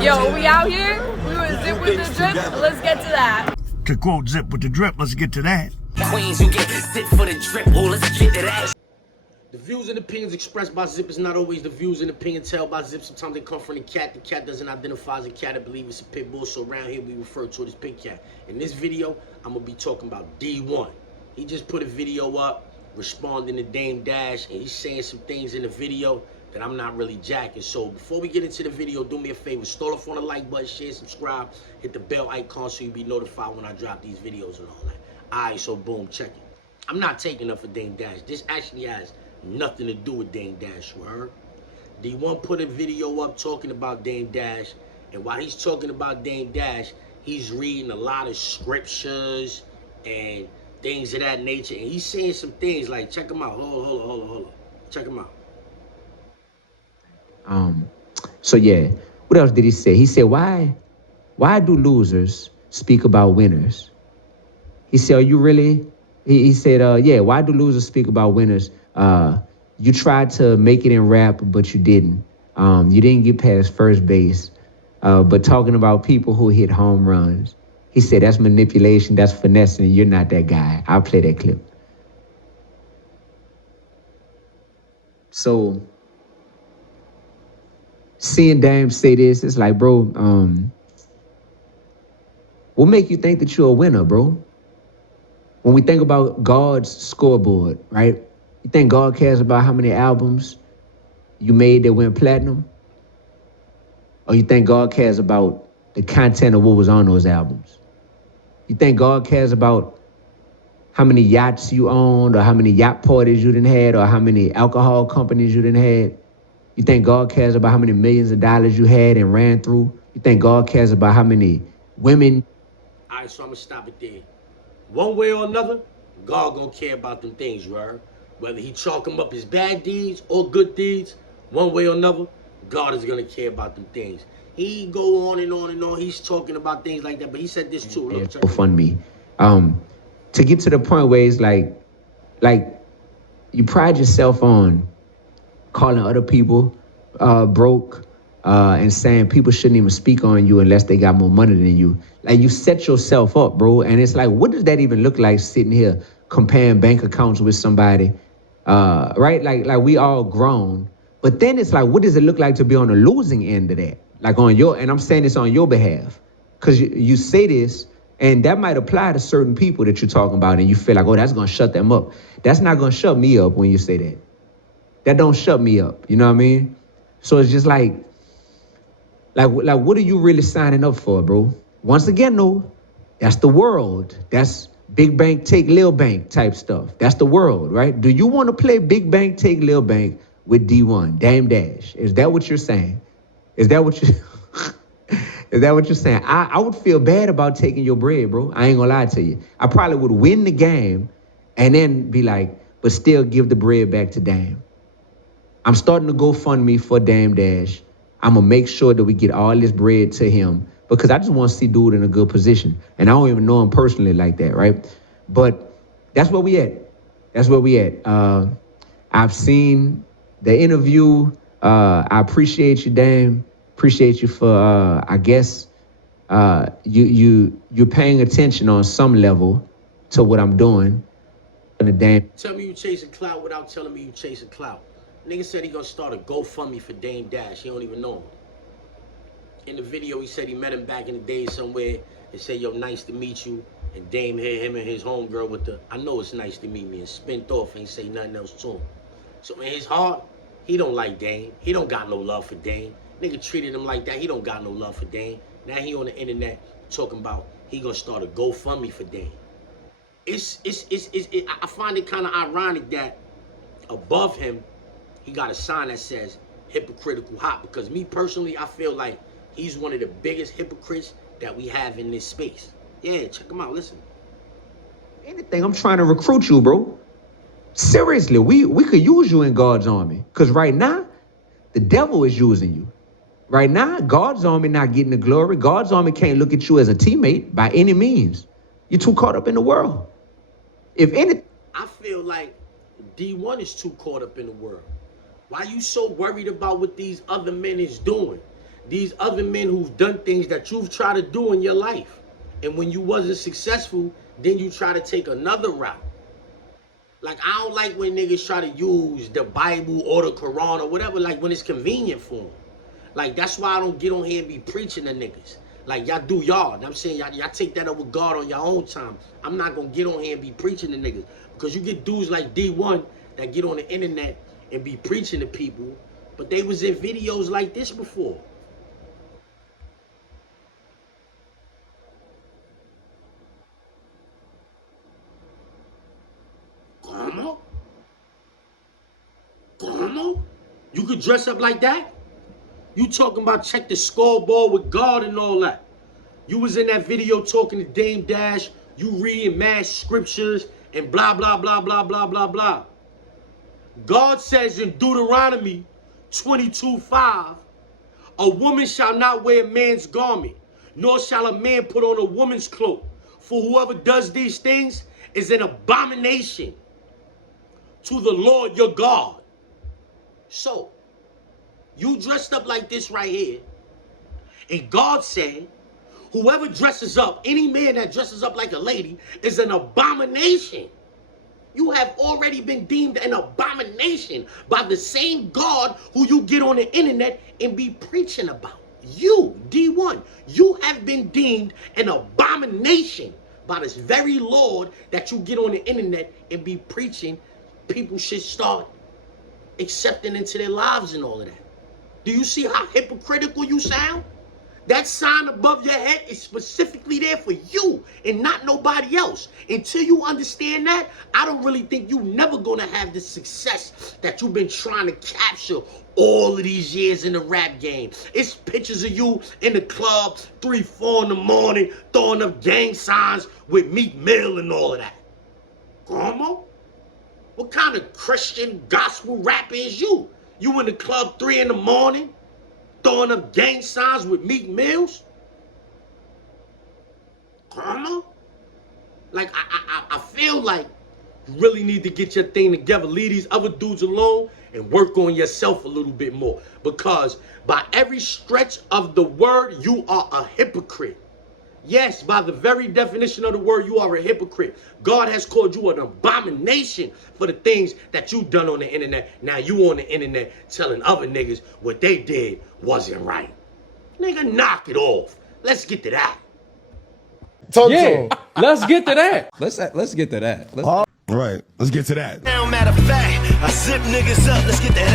Yo, we out here. We were Zip with the Drip. Let's get to that. To quote Zip with the Drip, let's get to that. Queens, you get Zip for the Drip. Oh, let's get to that. The views and opinions expressed by Zip is not always the views and opinions held by Zip. Sometimes they come from the cat. The cat doesn't identify as a cat. I believe it's a pit bull. So around here we refer to it as pig cat. In this video, I'm gonna be talking about D1. He just put a video up responding to Dame Dash, and he's saying some things in the video that I'm not really jacking. So before we get into the video, do me a favor, start off on the like button, share, subscribe, hit the bell icon so you'll be notified when I drop these videos and all that. Alright, so boom, check it. I'm not taking up for Dame Dash. This actually has nothing to do with Dame Dash, you heard? D1 put a video up talking about Dame Dash, and while he's talking about Dame Dash, he's reading a lot of scriptures and things of that nature, and he's saying some things like, check him out, hold on. Check him out. So yeah, what else did he say? He said, why do losers speak about winners? He said, are you really? He said, yeah, why do losers speak about winners? You tried to make it in rap, but you didn't. You didn't get past first base. But talking about people who hit home runs, he said, that's manipulation, that's finessing, you're not that guy. I'll play that clip. So, seeing Dame say this, it's like, bro, what make you think that you're a winner, bro? When we think about God's scoreboard, right? You think God cares about how many albums you made that went platinum? Or you think God cares about the content of what was on those albums? You think God cares about how many yachts you owned, or how many yacht parties you done had, or how many alcohol companies you done had? You think God cares about how many millions of dollars you had and ran through? You think God cares about how many women? All right, so I'm gonna stop it there. One way or another, God gonna care about them things, you heard? Whether he chalk them up as bad deeds or good deeds, one way or another, God is gonna care about them things. He go on and on and on. He's talking about things like that, but he said this too. Look, check fund me. To get to the point where it's like you pride yourself on calling other people broke and saying people shouldn't even speak on you unless they got more money than you. Like, you set yourself up, bro. And it's like, what does that even look like sitting here comparing bank accounts with somebody? Right? Like we all grown. But then it's like, what does it look like to be on the losing end of that? Like on your, and I'm saying this on your behalf. Because you say this, and that might apply to certain people that you're talking about, and you feel like, oh, that's going to shut them up. That's not going to shut me up when you say that. That don't shut me up. You know what I mean? So it's just like what are you really signing up for, bro? Once again, though, that's the world. That's big bank, take Lil Bank type stuff. That's the world, right? Do you want to play big bank, take Lil Bank with D1, Dame Dash? Is that what you're saying? Is that what you... Is that what you're saying? I would feel bad about taking your bread, bro. I ain't gonna lie to you. I probably would win the game and then be like, but still give the bread back to Dame. I'm starting to GoFundMe for Dame Dash. I'm gonna make sure that we get all this bread to him because I just want to see dude in a good position. And I don't even know him personally like that, right? But that's where we at. That's where we at. I've seen the interview. I appreciate you, Dame. Appreciate you for, I guess, you're paying attention on some level to what I'm doing. Tell me you chasing clout without telling me you chasing clout. Nigga said he gonna start a GoFundMe for Dame Dash. He don't even know him. In the video, he said he met him back in the day somewhere and said, yo, nice to meet you. And Dame hit him and his homegirl with the, I know it's nice to meet me, and spent off, ain't say nothing else to him. So in his heart, he don't like Dame. He don't got no love for Dame. Nigga treated him like that. He don't got no love for Dame. Now he on the internet talking about he gonna start a GoFundMe for Dame. I find it kind of ironic that above him, he got a sign that says hypocritical hot, because me personally, I feel like he's one of the biggest hypocrites that we have in this space. Yeah, check him out, listen. Anything, I'm trying to recruit you, bro. Seriously, we could use you in God's army. Because right now, the devil is using you. Right now, God's army not getting the glory. God's army can't look at you as a teammate by any means. You're too caught up in the world. If anything, I feel like D1 is too caught up in the world. Why you so worried about what these other men is doing? these other men who've done things that you've tried to do in your life. And when you wasn't successful, then you try to take another route. Like, I don't like when niggas try to use the Bible or the Quran or whatever, like when it's convenient for them. Like, that's why I don't get on here and be preaching to niggas. Like, y'all do y'all. I'm saying y'all take that up with God on your own time. I'm not going to get on here and be preaching to niggas. Because you get dudes like D1 that get on the internet and be preaching to people, but they was in videos like this before. Como? You could dress up like that? You talking about check the scoreboard with God and all that. You was in that video talking to Dame Dash, you reading mass scriptures and blah, blah, blah, blah, blah, blah, blah. God says in Deuteronomy 22:5, a woman shall not wear a man's garment, nor shall a man put on a woman's cloak. For whoever does these things is an abomination to the Lord your God. So, you dressed up like this right here, and God said, whoever dresses up, any man that dresses up like a lady, is an abomination. You have already been deemed an abomination by the same God who you get on the internet and be preaching about. You, D1, you have been deemed an abomination by this very Lord that you get on the internet and be preaching. People should start accepting into their lives and all of that. Do you see how hypocritical you sound? That sign above your head is specifically there for you and not nobody else. Until you understand that, I don't really think you're never going to have the success that you've been trying to capture all of these years in the rap game. It's pictures of you in the club 3, 4 in the morning throwing up gang signs with Meek Mill and all of that. Como? What kind of Christian gospel rapper is you? You in the club 3 in the morning throwing up gang signs with Meek Mills? Karma? Like, I feel like you really need to get your thing together. Leave these other dudes alone and work on yourself a little bit more. Because by every stretch of the word, you are a hypocrite. Yes, by the very definition of the word, you are a hypocrite. God has called you an abomination for the things that you done on the internet. Now you on the internet telling other niggas what they did wasn't right. Nigga, knock it off. Let's get to that. Yeah, let's get to that. Let's get to that. Right, let's get to that. Now, matter of fact, I zip niggas up, let's get that ass.